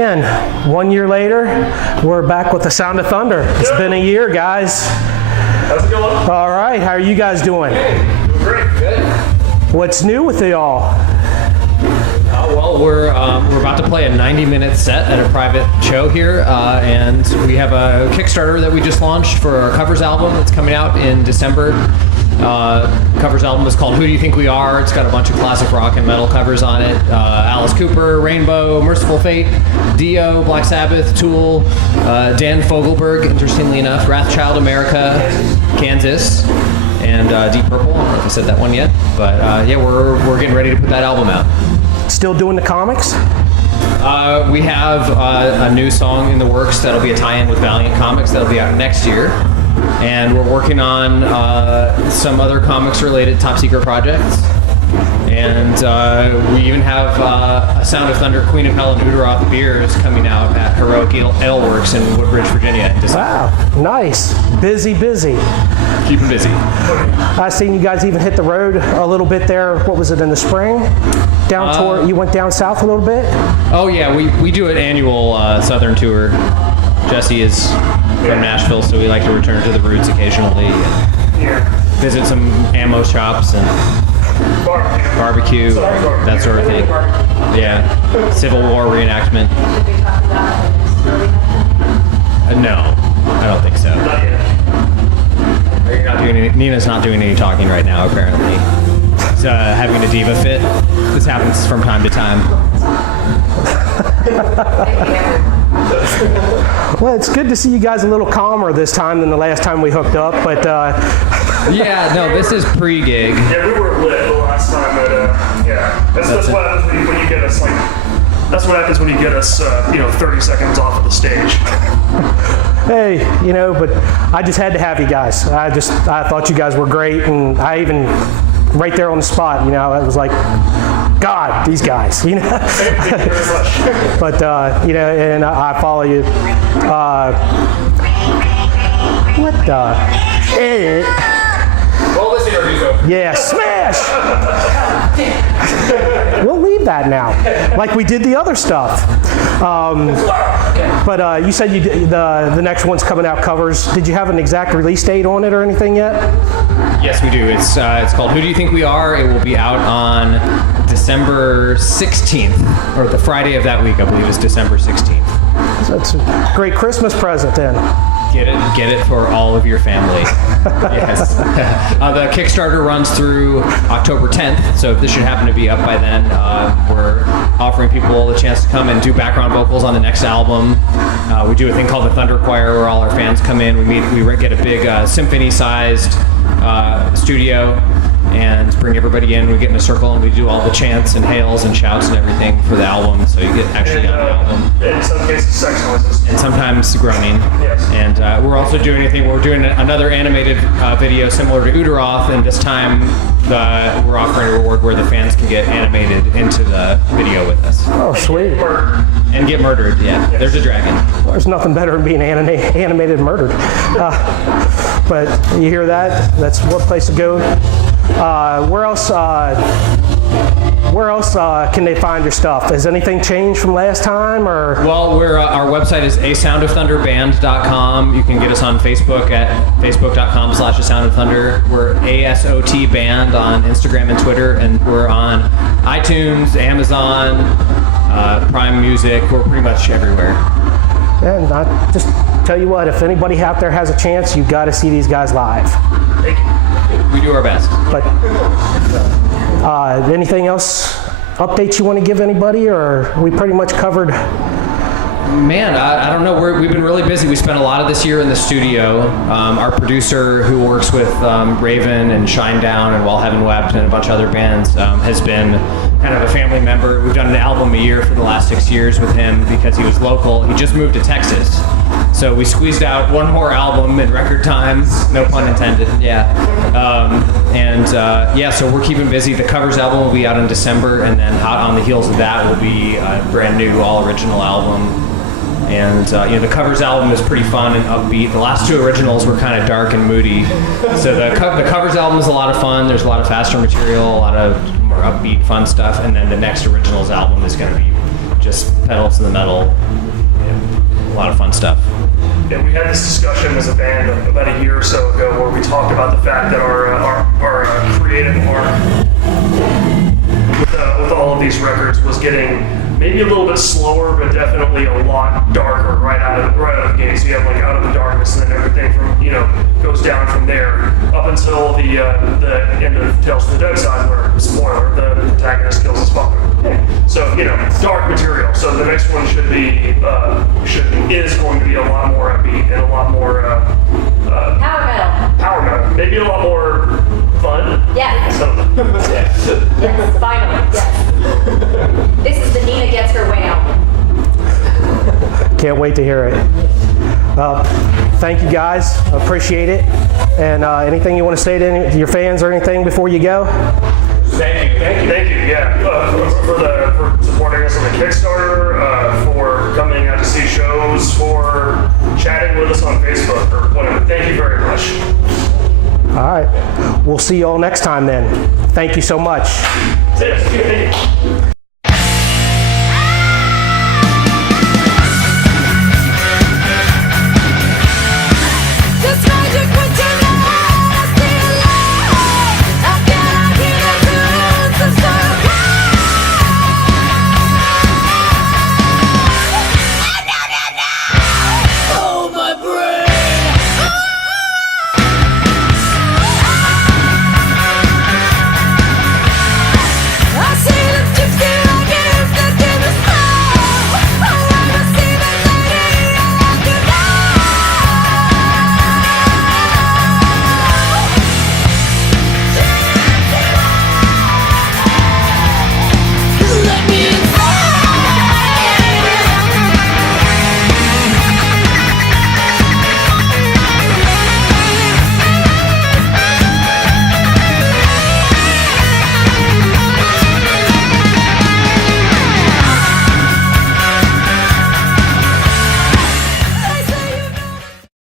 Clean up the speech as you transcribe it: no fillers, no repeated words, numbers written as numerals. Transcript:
man, 1 year later, we're back with the Sound of Thunder. It's been a year, guys. How's it going? All right, how are you guys doing? Hey, doing great. Good. What's new with y'all? Well, we're about to play a 90-minute set at a private show here, and we have a Kickstarter that we just launched for our covers album that's coming out in December. Covers album is called Who Do You Think We Are? It's got a bunch of classic rock and metal covers on it. Alice Cooper, Rainbow, Merciful Fate, Dio, Black Sabbath, Tool, Dan Fogelberg, interestingly enough, Wrathchild America, Kansas, and Deep Purple. I don't know if I said that one yet, but yeah, we're getting ready to put that album out. Still doing the comics? We have a new song in the works that'll be a tie-in with Valiant Comics that'll be out next year. And we're working on some other comics-related top-secret projects. And we even have a Sound of Thunder Queen of Hell and Uteroth beers coming out at Heroic Ale Works in Woodbridge, Virginia. Wow, nice. Busy. Keep 'em busy. I've seen you guys even hit the road a little bit there. What was it, in the spring? Down toward, you went down south a little bit? Oh yeah, we do an annual Southern tour. Jesse is from Nashville, so we like to return to the roots occasionally and visit some ammo shops and barbecue, that sort of thing. Yeah, Civil War reenactment. No, I don't think so. You're not doing any, Nina's not doing any talking right now, apparently. She's having a diva fit. This happens from time to time. Well, it's good to see you guys a little calmer this time than the last time we hooked up, but yeah, no, this is pre-gig. Yeah, we were lit the last time, but that's what happens when you get us, like, that's what happens when you get us, 30 seconds off of the stage. hey, but I just had to have you guys. I thought you guys were great, and I even, right there on the spot, I was like, God, these guys, Thank you very much. But, and I follow you. What the? Well, let's introduce over. Yeah, smash! We'll leave that now, like we did the other stuff. But you said you did, the next one's coming out covers. Did you have an exact release date on it or anything yet? Yes, we do. It's called Who Do You Think We Are? It will be out on December 16th, or the Friday of that week, I believe is December 16th. That's a great Christmas present then. Get it for all of your family. Yes. The Kickstarter runs through October 10th, so if this should happen to be up by then, we're offering people a chance to come and do background vocals on the next album. We do a thing called the Thunder Choir, where all our fans come in. We get a big symphony-sized studio and bring everybody in. We get in a circle and we do all the chants and hails and shouts and everything for the album, so you get actually on the album. In some cases, sex noises. And sometimes groaning. Yes. And we're also doing we're doing another animated video similar to Uteroth, and this time we're offering a reward where the fans can get animated into the video with us. Oh, sweet. And get murdered, yeah. Yes. There's a dragon. Well, there's nothing better than being animated and murdered. But you hear that? That's one place to go. Where else can they find your stuff? Has anything changed from last time, or? Well, our website is asoundofthunderband.com. You can get us on Facebook at facebook.com/asoundofthunder. We're ASOT Band on Instagram and Twitter, and we're on iTunes, Amazon, Prime Music. We're pretty much everywhere. And I just tell you what, if anybody out there has a chance, you've got to see these guys live. Thank you. We do our best. But anything else, updates you want to give anybody, or we pretty much covered? Man, I don't know. We've been really busy. We spent a lot of this year in the studio. Our producer, who works with Raven and Shinedown and While Heaven Wept and a bunch of other bands, has been kind of a family member. We've done an album a year for the last 6 years with him because he was local. He just moved to Texas. So we squeezed out one more album in record time, no pun intended, yeah. So we're keeping busy. The covers album will be out in December, and then hot on the heels of that will be a brand new all-original album. And the covers album is pretty fun and upbeat. The last two originals were kind of dark and moody. So the covers album is a lot of fun. There's a lot of faster material, a lot of more upbeat, fun stuff. And then the next originals album is going to be just pedal to the metal. Yeah, a lot of fun stuff. Yeah, we had this discussion as a band about a year or so ago where we talked about the fact that our creative arc with all of these records was getting maybe a little bit slower, but definitely a lot darker right out of the gate. So you have like Out of the Darkness, and then everything from goes down from there up until the end of Tales from the Dead Side, where spoiler, the protagonist kills his father. So dark material. So the next one is going to be a lot more upbeat and a lot more Power metal. power metal. Maybe a lot more fun. Yes. So, Yes, finally. Yes. This is the Nina Gets Her Way album. Can't wait to hear it. Thank you guys. Appreciate it. And anything you want to say to your fans or anything before you go? Thank you. Yeah, for supporting us on the Kickstarter, for coming out to see shows, for chatting with us on Facebook or whatever. Thank you very much. All right. We'll see you all next time then. Thank you so much. Thank you.